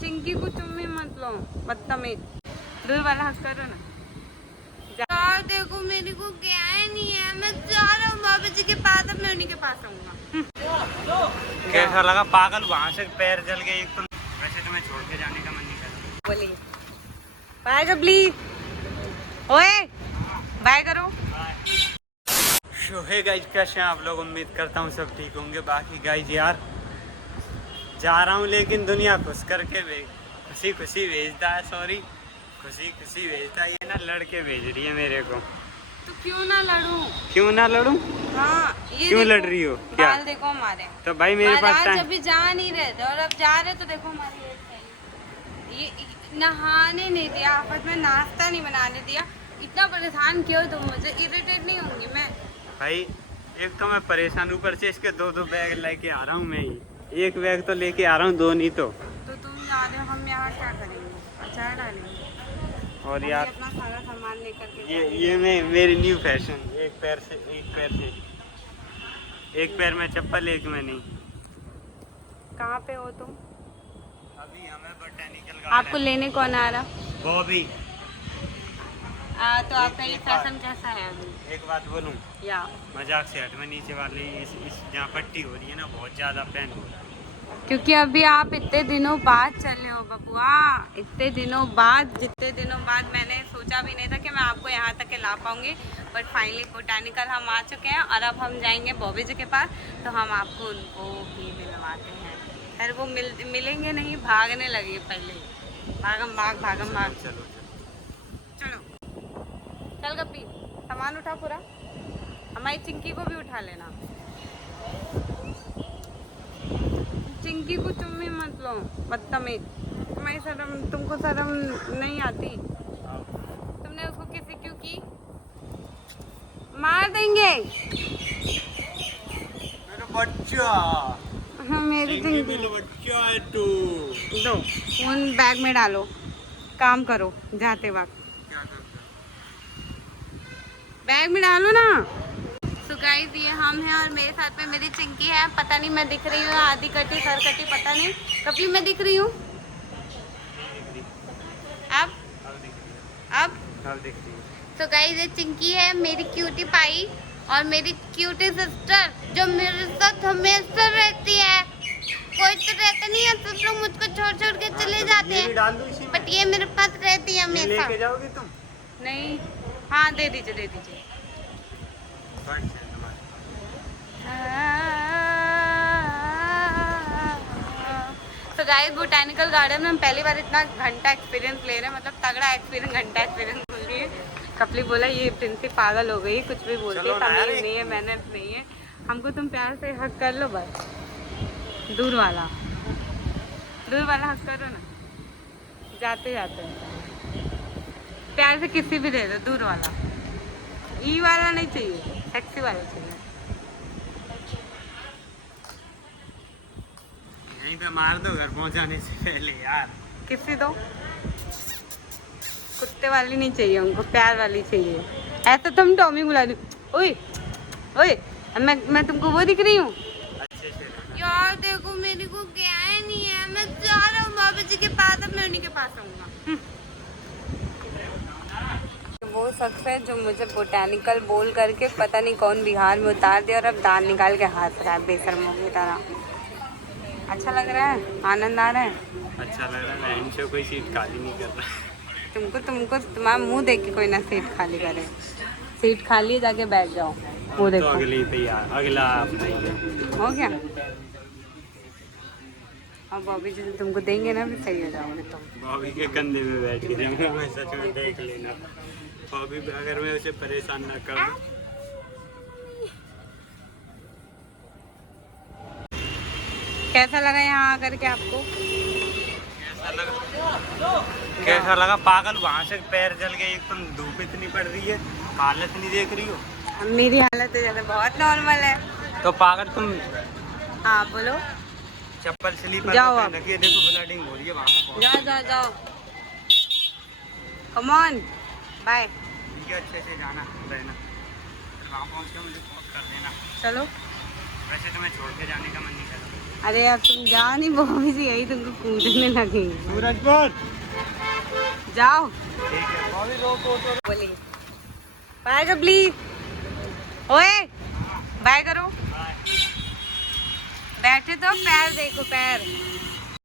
चिंकी को चुम्मी मत लो, बदतमीज। दूर वाला हक करो ना। यार देखो मेरे को क्या है नहीं है, मैं जा रहा हूँ बाबा जी के पास, अब मैं उन्हीं के पास आऊंगा। कैसा लगा पागल, वहाँ से पैर जल गए एक तो। वैसे तुम्हें छोड़ के जाने का मन नहीं कर रहा। बोलिए बाय गबली, ओए बाय करो। शो है गाइज, कैसे हैं आप लोग? उम्मीद करता हूँ सब ठीक होंगे। बाकी गाइज यार जा रहा हूँ, लेकिन दुनिया खुश करके खुशी खुशी भेजता है, सॉरी खुशी खुशी भेजता है। ये ना लड़के भेज रही है मेरे को। तो क्यों ना लड़ूं? क्यों ना लड़ूं? हाँ, ये क्यों देखो, लड़ रही हो? क्या बाल देखो हमारे। तो भाई मेरे पास महाराज टाइम। अभी जा नहीं रहे थे और अब जा रहे तो देखो हमारी हेयर स्टाइल। ये नहाने नहीं दिया, आफत में नाश्ता नहीं बनाने दिया। इतना परेशान क्यों तुम? मुझे इरिटेट नहीं होंगी मैं? भाई एक तो मैं परेशान, ऊपर से इसके दो बैग लेके आ रहा हूँ मैं ही। एक बैग तो लेके आ रहा हूँ, दो नहीं तो तुम जा रहे हो, हम यहाँ क्या करेंगे? अचार डालेंगे और हम यार अपना सारा सामान लेकर के ये मेरी न्यू फैशन। एक पैर में चप्पल, एक में नहीं। कहाँ पे हो तुम? अभी हमें बोटैनिकल आपको लेने कौन आ रहा? बॉबी। तो आपका ये फैशन कैसा है अभी? एक बात बोलूं, या मजाक से हट में, नीचे वाले इस जहाँ पट्टी हो रही है ना, बहुत ज्यादा पेन हो रहा है। क्योंकि अभी आप इतने दिनों बाद चले हो बबुआ, इतने दिनों बाद, जितने दिनों बाद मैंने सोचा भी नहीं था कि मैं आपको यहाँ तक ला पाऊंगी। बट फाइनली बोटैनिकल हम आ चुके हैं और अब हम जाएंगे बॉबी जी के पास, तो हम आपको उनको भी मिलवाते हैं। खैर वो मिलेंगे नहीं, भागने लगे पहले। भागम भाग चलो चलो चल गप्पी, सामान उठा पूरा, हमारी चिंकी को भी उठा लेना। चिंकी को चुम्मी मत लो, बदतमीज। तुमको शर्म नहीं आती? तुमने उसको किसी क्यों की? मार देंगे मेरा बच्चा। हाँ मेरी चिंकी। मेरा बच्चा है तू। दो फोन बैग में डालो, काम करो जाते वक्त। क्या करता? बैग में डालो ना। तो गाइस ये हम हैं और मेरे साथ में मेरी चिंकी है। पता नहीं मैं दिख रही हूँ आधी कटी सर कटी, पता नहीं कभी मैं दिख रही हूँ। अब दिख रही है। तो गाइस ये चिंकी है मेरी क्यूटी पाई और मेरी क्यूटी सिस्टर, जो मेरे साथ हमेशा रहती है। कोई तो रहता नहीं है, सब लोग मुझको छोड़ छोड़ के चले जाते हैं, बट ये मेरे पास रहती है हमेशा। लेके जाओगी तुम? नहीं, हाँ दे दीजिए। तो गाइस बोटैनिकल गार्डन में हम पहली बार इतना घंटा एक्सपीरियंस ले रहे हैं, मतलब तगड़ा एक्सपीरियंस, घंटा एक्सपीरियंस बोल रही है। कपली बोला ये प्रिंसिप पागल हो गई, कुछ भी बोलती है, तमीज नहीं है, मैनर्स नहीं है। हमको तुम प्यार से हक कर लो बस। दूर वाला हक करो ना, जाते प्यार से किसी भी दे दो। दूर वाला, ई वाला नहीं चाहिए, सेक्सी वाला चाहिए। यहीं पे मार दो घर पहुंचाने से पहले यार। किसी दो, कुत्ते वाली नहीं चाहिए उनको, प्यार वाली चाहिए। ऐसा तुम टॉमी बुला दो, ओए मैं तुमको वो दिख रही हूँ? अच्छे से यार देखो मेरे को क्या है नहीं है, मैं जा रहा हूँ बाबा जी के पास, अब मैं उन्हीं के पास आऊंगा। वो शख्स है जो मुझे बोटैनिकल बोल करके पता नहीं कौन बिहार में उतार दिया और अब दांत निकाल के हंस रहा है बेशर्मों की तरह। अच्छा लग रहा है? आनंद आ रहा है? अच्छा लग रहा है। इनसे कोई सीट खाली नहीं कर रहा। तुमको तुम्हारा मुंह देख के कोई ना सीट खाली करे। सीट खाली है, जाके बैठ जाओ। वो देखो तो अगला हो गया। अब बॉबी जी तुमको देंगे ना, भी सही हो जाओगे तुम। बॉबी के कंधे में बैठ के जाऊंगा मैं, सच में देख लेना। बॉबी अगर मैं उसे परेशान ना करूं। कैसा लगा यहाँ आकर के आपको? कैसा लगा पागल, वहाँ से पैर जल गए एक तो। धूप इतनी पड़ रही है, हालत नहीं देख रही हो? मेरी हालत तो ज़्यादा बहुत नॉर्मल है। तो पागल तुम। हाँ बोलो। चप्पल स्लीपर जाओ पहन आप। रखी है, देखो ब्लडिंग हो रही है वहाँ पे। जाओ कम ऑन बाय। ठीक है, अच्छे से जाना रहना, वहाँ पहुँच के मुझे कॉल कर देना। चलो वैसे तुम्हें छोड़ के जाने का मन नहीं कर रहा। अरे यार तुम जाओ नहीं, बॉबी जी यही तुमको कूदने लगेंगे। सूरजपुर जाओ। ठीक है बॉबी रोको तो। बोलिए बाय कर प्लीज। ओए बाय करो। बैठे तो पैर देखो पैर।